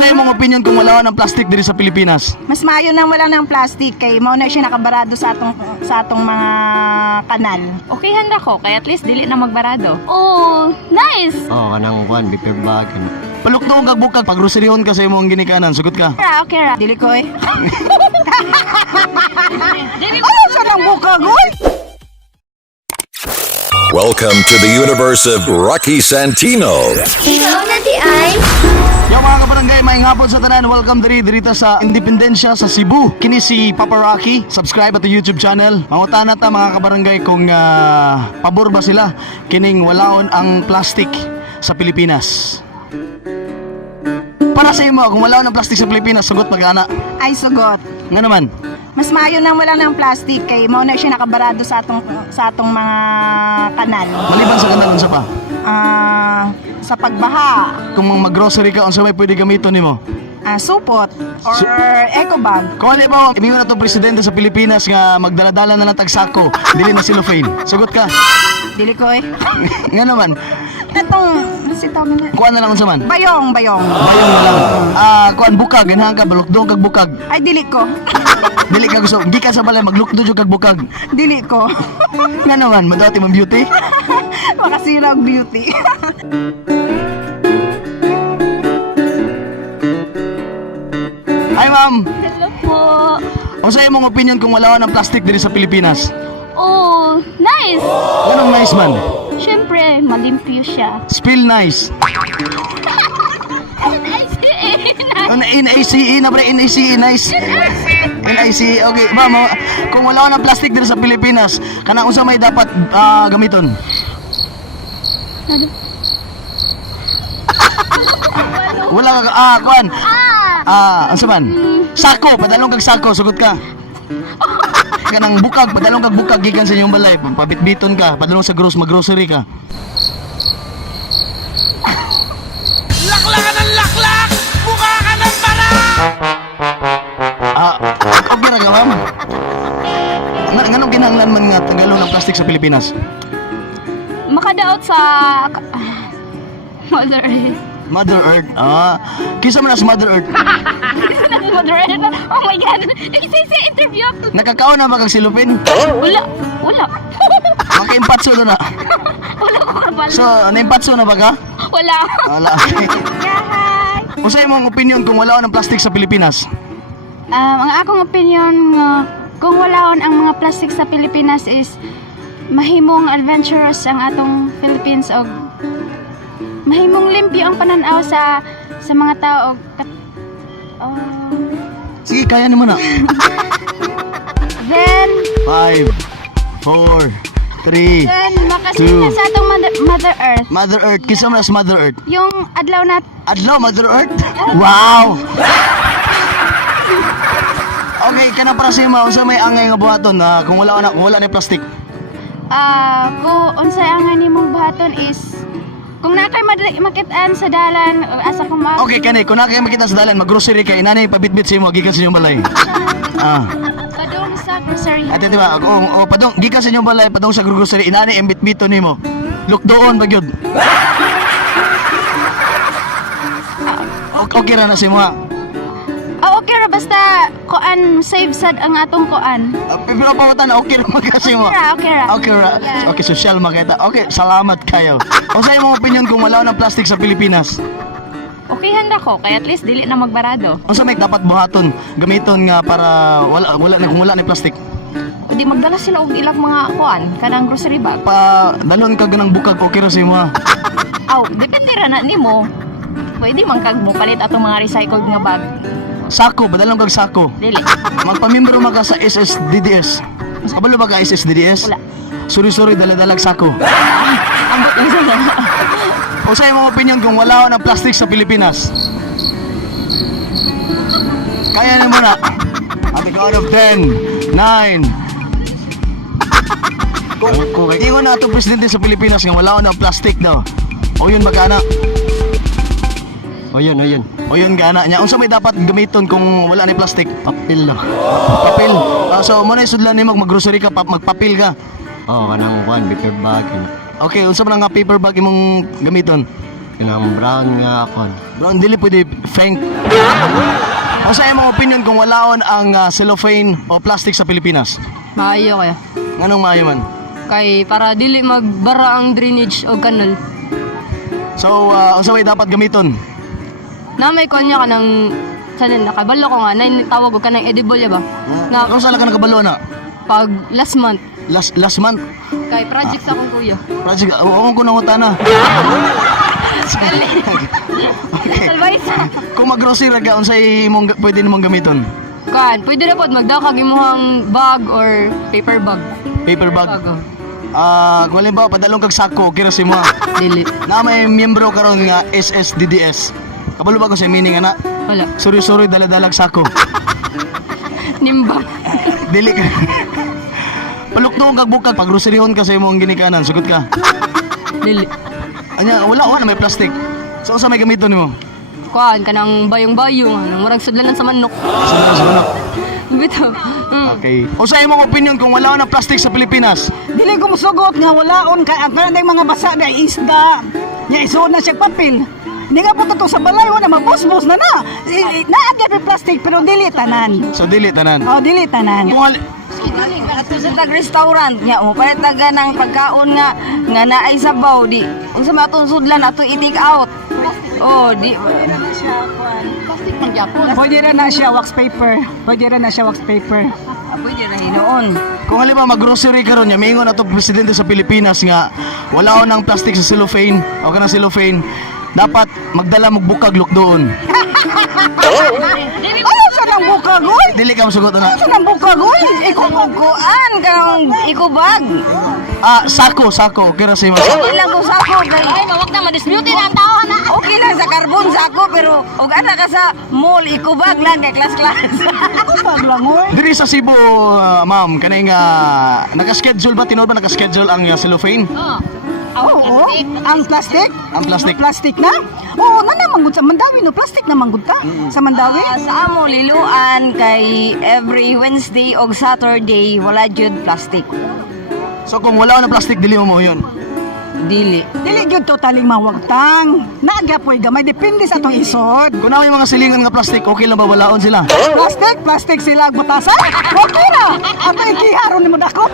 Unsa imong opinion kung wala ng plastic diri sa Pilipinas? Mas maayo nang wala ng plastic kay mao na siya nakabarado sa atong mga kanal. Okay handa ko, kaya at least dili na magbarado. Oh, nice! Oo, kanang kwan, paper bag. Ano. Palukto kag bukag pag groceryhon ka sa imong ginikanan, sugot ka. Okay ra. Dili ko eh. Ano sa nang bukag oy? Welcome to the universe of Rocky Santino. Ikaw na di ay. Yo mga kabarangay, maayong hapon sa tanan. Welcome diri sa Independensya sa Cebu. Kini si Papa Rocky. Subscribe at YouTube channel. Mangutana ta mga kabarangay kung pabor ba sila kining walaon ang plastic sa Pilipinas. Para sa imo, kung walaon ang plastic sa Pilipinas, sugot pag-ana. Ay sugot. Nga naman. Mas maayo nang wala ng plastic kay mao na siya nakabarado sa atong mga kanal. Maliban sa kanal, unsa pa? Sa pagbaha, Kung mag-grocery ka, unsa may pwede gamiton nimo? supot or eco bag. Kung ano ba, ibingon na itong presidente sa Pilipinas nga magdaladala na ng tagsako, dili na cellophane. Sugot ka. Dili ko eh. Nga naman. Itong sitaw na. Kuan na lang unsa man. Bayong. Bayong na lang. Kuan bukag, ganahan ka, balukdong kag bukag. Ay dili ko. Dili ka gusto, gikan sa balay, maglukdo jud kag bukag. Dili ko. Nga naman, madawat imong beauty. Makasira ang beauty. Hi ma'am, Hello po. unsa imong opinion kung wala ng plastic diri sa Pilipinas? Oh, nice! Anong nice man? Siyempre, malimpyo siya. Spill nice. NACE na pre, NACE nice. NACE, okay. Ma'am, kung wala ng plastic diri sa Pilipinas, kanang unsa may dapat gamiton? Wala ka kuan. Unsa man? Sako, padalong kag sako, sugot ka. Kanang bukag, padalong kag bukag gikan sa inyong balay, pabitbiton ka, padalong sa mag-grocery ka. Laklakan ng laklak! Mukha ka ng para! Okay ra ka, ma'am? Nganong kinahanglan man nga tagalon ng plastic sa Pilipinas? Makadaot sa Mother Earth. Mother Earth. Kisa man as Mother Earth. Mother Earth. Oh my God. Isa interview ako. Nakakaon na ba kag silupin? Wala. Maka-impatso na. Wala ko kapal. So, na-impatso na ba ka? Wala. Wala. Unsa imong opinion kung wala ng plastic sa Pilipinas? Ang akong opinion kung walaon ang mga plastic sa Pilipinas is mahimong adventurous ang atong Philippines og mahimong limpyo ang pananaw sa mga tao. Sige, kaya nimo na. Then 5, 4, 3. makasin na sa atong Mother Earth. Mother Earth. Kisa man as Mother Earth. Yung adlaw na Adlaw, Mother Earth? Wow! Okay, kana para sa imo, unsa may angay nga buhaton kung wala na plastic? kung unsay ang nimong buhaton is kung nakay makitaan sa dalan asa ko ma Okay, kani, kung nakaya makita sa dalan, mag-grocery ka, inanay pabitbit sa imo, gikan sa inyong balay. padung sa grocery. Ate, di ba? Padong, gikan sa inyong balay, padong sa grocery, inanay imbit-bito nimo. Lukdoon, bagyod. Okay ra na sa imo, ha? Okay ra basta kuan save sad ang atong kuan. Pero pawatan, okay ra magkasi mo. Okay ra. Okay ra. Okay, social makita. Okay, salamat kayo. O sa imong opinion kung wala ng plastic sa Pilipinas? Okay handa ko, kaya at least dili na magbarado. O sa may dapat buhaton, gamiton nga para kung wala ni plastic? Di magdala sila og ilang mga kuan kanang grocery bag. Pa dalon ka ganang bukag, okay ra sa imo, ha? Depende ra na nimo. Pwede man kag mo palit atong mga recycled nga bag. Sako, badalong kag sako. Dili. Magpamembro ka sa SSDDS. Kabalo ba ka SSDDS? Wala. Sorry, dala-dalag sako. Ambot lang sa O sa imong opinion kung wala ng plastic sa Pilipinas? Kaya na muna. At the count of 10, 9. Kung ingon na itong presidente sa Pilipinas nga wala ng plastic daw. O yun magana. O yun. O yun gana niya. Unsa may dapat gamiton kung wala ni plastic? Papel lang. Papel. So mo na isudlan nimo mag-grocery ka, magpapil ka. Oo, kanang kwan, paper bag. Ano. Okay, unsa man nga paper bag imong gamiton? Kanang brown nga kwan. Bro, dili pwede feng. O sa imong opinion kung walaon ang cellophane o plastic sa Pilipinas? Maayo kaya. Nganong maayo man? Kay para dili magbara ang drainage o kanal. So, unsa way dapat gamiton? Na may kanya ka ng sanin nakabalo ko nga na tawag ko ka ng edible ya ba? Na Kung saan ka nakabalo na? pag last month Last month? kay project sa akong kuya. Project, oo ko nangutana. Okay. Salbaysa. Kung mag-grocery ka, unsay imong pwede nimong gamiton? Kan, pwede na pod magdakag imuhang bag or paper bag. Paper bag. Bag. Kung halimbawa, padalong kag sako, kira si mo. Dili. Na may miyembro karon nga SSDDS. Kabalo ba ko sa meaning ana? Wala. Suri-suri daladalag sako. Nimbang. Dili ka. Paluktuon kag bukag pag groceryhon ka sa imong ginikanan, sugot ka. Dili. Anya, wala na may plastic. So unsa may gamiton nimo? Kuan kanang bayong-bayong ano, murag sudlanan sa manok. Sunod. Bitaw. Okay. O sa imong opinion kung wala na plastic sa Pilipinas? Dili ko musugot nga walaon kay ang kanang mga basa na isda. Nya isuod na siya papel. Hindi nga po to sa balay wala mabusbos na na. Naagya pa plastic pero dili tanan. So dili tanan. Oh, dili tanan. Kung hal- Ato sa tag-restaurant nya mo payat taga ng pagkaon nga naay sabaw di unsa man atong sudlan ato i-take out. Oh, di plastic man gyapon. Pwede ra na siya wax paper. Pwede ra na siya wax paper. Pwede ra hinoon. Kung halimbawa mag-grocery karon nya, mingon ato presidente sa Pilipinas nga wala ng plastic sa cellophane o kanang cellophane, dapat magdala mo bukag lukdoon. Ano sa nang bukag oy? Dili ka masugot na. Sa nang bukag oy? Ikubukuan kanang ikubag. Sako, kira si mas. Okay lang kung sako kay Wag na ma-dispute na ang tao na. okay lang sa carbon sako pero og ana ka sa mall ikubag lang kay class. Bukag lang oy. Diri sa Cebu, ma'am, kanay nga naka-schedule ba tinuod ba naka-schedule ang cellophane? Oo. Ang plastic? Ang plastic. Plastic na? Oo, na naman gud sa Mandawi no, plastic naman gud ta. Sa Mandawi? Sa amo liluan kay every Wednesday og Saturday wala jud plastic. So kung wala na plastic, dili mo yun. Dili. Dili gyud totaling mawagtang. Naagya po'y gamay depende sa atong isod. Kung na yung mga silingan nga plastic, okay lang ba walaon sila? Plastic sila ang butasan? Okay na. Ato ikiharon nimo dako.